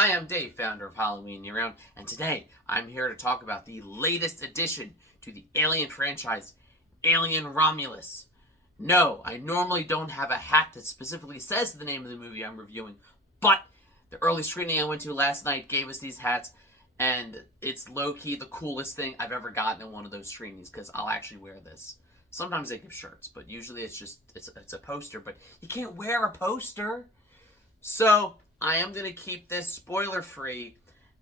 Hi, I'm Dave, founder of Halloween Year Round, and today I'm here to talk about the latest addition to the Alien franchise, Alien Romulus. No, I normally don't have a hat that specifically says the name of the movie I'm reviewing, but the early screening I went to last night gave us these hats, and it's low-key the coolest thing I've ever gotten in one of those screenings, because I'll actually wear this. Sometimes they give shirts, but usually it's a poster, but you can't wear a poster. So, I am going to keep this spoiler-free,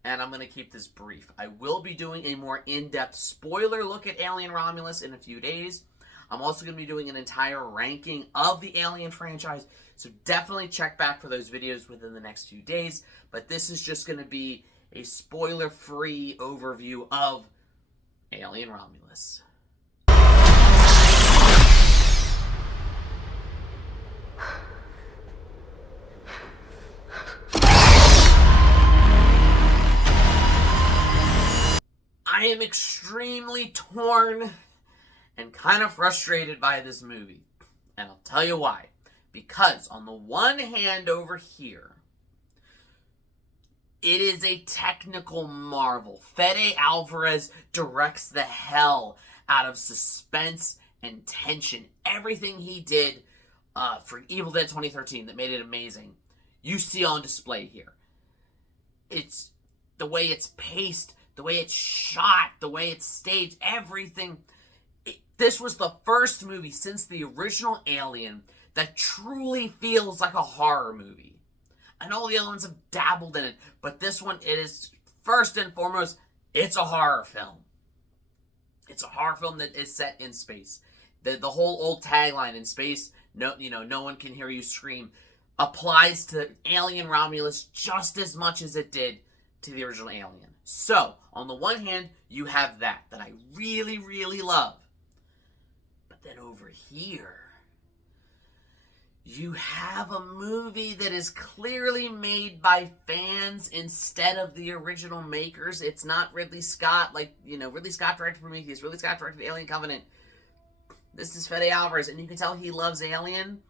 and I'm going to keep this brief. I will be doing a more in-depth spoiler look at Alien Romulus in a few days. I'm also going to be doing an entire ranking of the Alien franchise, so definitely check back for those videos within the next few days. But this is just going to be a spoiler-free overview of Alien Romulus. I am extremely torn and kind of frustrated by this movie. And I'll tell you why. Because on the one hand over here, it is a technical marvel. Fede Alvarez directs the hell out of suspense and tension. Everything he did for Evil Dead 2013 that made it amazing, you see on display here. It's the way it's paced, the way it's shot, the way it's staged, everything. This was the first movie since the original Alien that truly feels like a horror movie. I know the other ones have dabbled in it, but this one, it is first and foremost, it's a horror film. It's a horror film that is set in space. The whole old tagline, in space, no one can hear you scream, applies to Alien Romulus just as much as it did to the original Alien. So, on the one hand, you have that I really, really love. But then over here, you have a movie that is clearly made by fans instead of the original makers. It's not Ridley Scott, Ridley Scott directed Prometheus, Ridley Scott directed Alien Covenant. This is Fede Alvarez, and you can tell he loves Alien.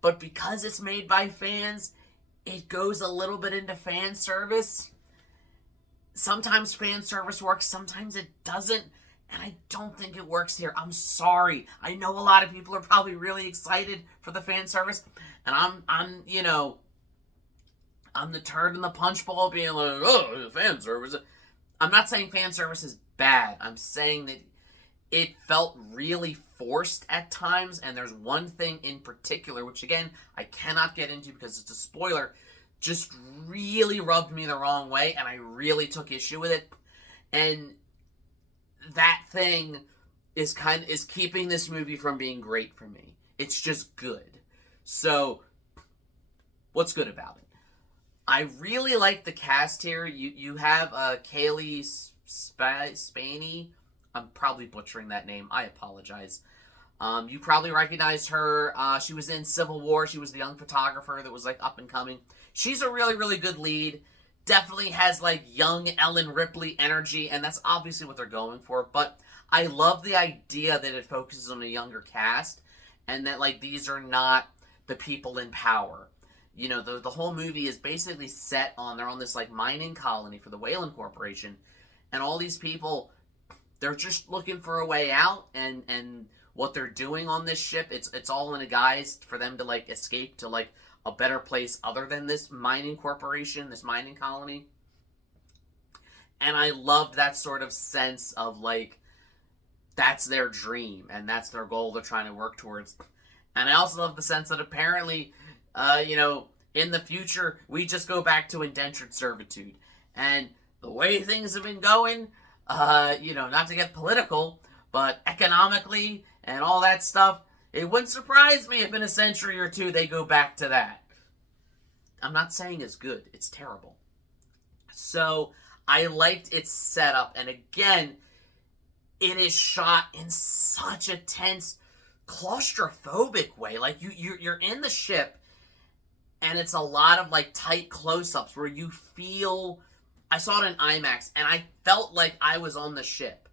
But because it's made by fans, it goes a little bit into fan service. Sometimes fan service works, sometimes it doesn't, and I don't think it works here. I'm sorry. I know a lot of people are probably really excited for the fan service, and I'm the turd in the punch bowl being like, oh, fan service. I'm not saying fan service is bad. I'm saying that it felt really forced at times, and there's one thing in particular, which again, I cannot get into because it's a spoiler, just really rubbed me the wrong way, and I really took issue with it. And that thing is keeping this movie from being great for me. It's just good. So, what's good about it? I really like the cast here. You have Kaylee Spaney. I'm probably butchering that name. I apologize. You probably recognized her. She was in Civil War. She was the young photographer that was up and coming. She's a really, really good lead. Definitely has young Ellen Ripley energy, and that's obviously what they're going for. But I love the idea that it focuses on a younger cast, and that these are not the people in power. The whole movie is basically set on, they're on this mining colony for the Weyland Corporation, and all these people, they're just looking for a way out, and what they're doing on this ship, it's all in a guise for them to escape to a better place other than this mining corporation, this mining colony. And I loved that sort of sense of that's their dream and that's their goal they're trying to work towards. And I also love the sense that apparently, in the future, we just go back to indentured servitude. And the way things have been going, not to get political, but economically and all that stuff, it wouldn't surprise me if in a century or two they go back to that. I'm not saying it's good. It's terrible. So, I liked its setup. And again, it is shot in such a tense, claustrophobic way. You're in the ship, and it's a lot of, tight close-ups where you feel... I saw it in IMAX, and I felt like I was on the ship.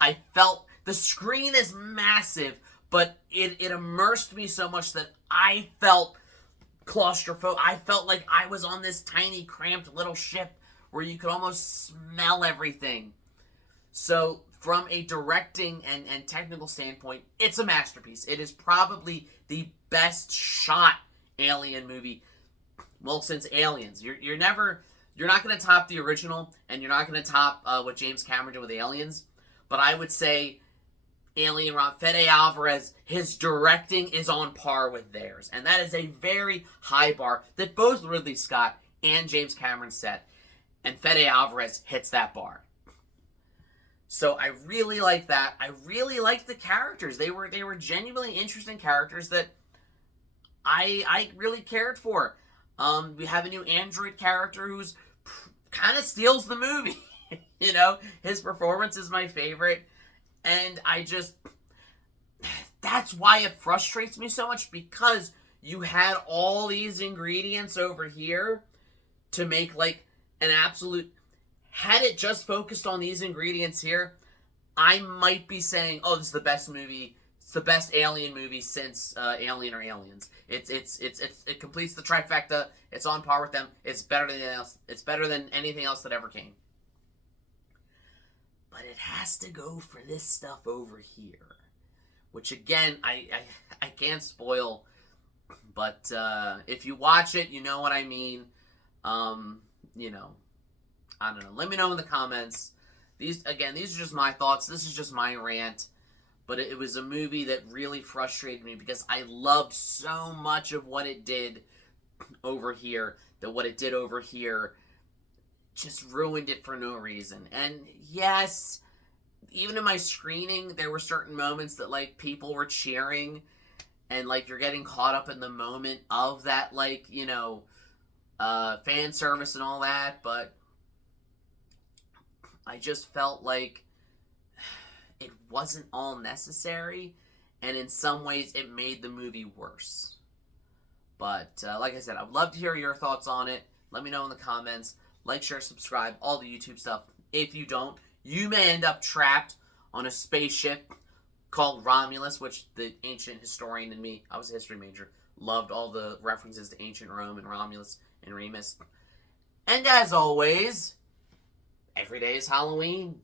I felt... The screen is massive, but it immersed me so much that I felt claustrophobic. I felt like I was on this tiny, cramped little ship where you could almost smell everything. So, from a directing and technical standpoint, it's a masterpiece. It is probably the best shot Alien movie, well, since Aliens. You're not going to top the original, and you're not going to top what James Cameron did with Aliens. But I would say Alien Rob Fede Alvarez, his directing is on par with theirs. And that is a very high bar that both Ridley Scott and James Cameron set. And Fede Alvarez hits that bar. So I really like that. I really liked the characters. They were genuinely interesting characters that I really cared for. We have a new android character who's kind of steals the movie. You know, his performance is my favorite. And that's why it frustrates me so much, because you had all these ingredients over here to make like an absolute, had it just focused on these ingredients here, I might be saying, oh, this is the best movie, it's the best Alien movie since Alien or Aliens. It completes the trifecta, it's on par with them, it's better than anything else, it's better than anything else that ever came. But it has to go for this stuff over here, which again, I can't spoil, but if you watch it, you know what I mean. You know, I don't know. Let me know in the comments. These are just my thoughts. This is just my rant. But it was a movie that really frustrated me because I loved so much of what it did over here, that what it did over here just ruined it for no reason. And yes, even in my screening, there were certain moments that, like, people were cheering, and, like, you're getting caught up in the moment of that, like, you know, fan service and all that, but I just felt like it wasn't all necessary, and in some ways it made the movie worse. But like I said, I'd love to hear your thoughts on it. Let me know in the comments. Like, share, subscribe, all the YouTube stuff. If you don't, you may end up trapped on a spaceship called Romulus, which the ancient historian in me, I was a history major, loved all the references to ancient Rome and Romulus and Remus. And as always, every day is Halloween.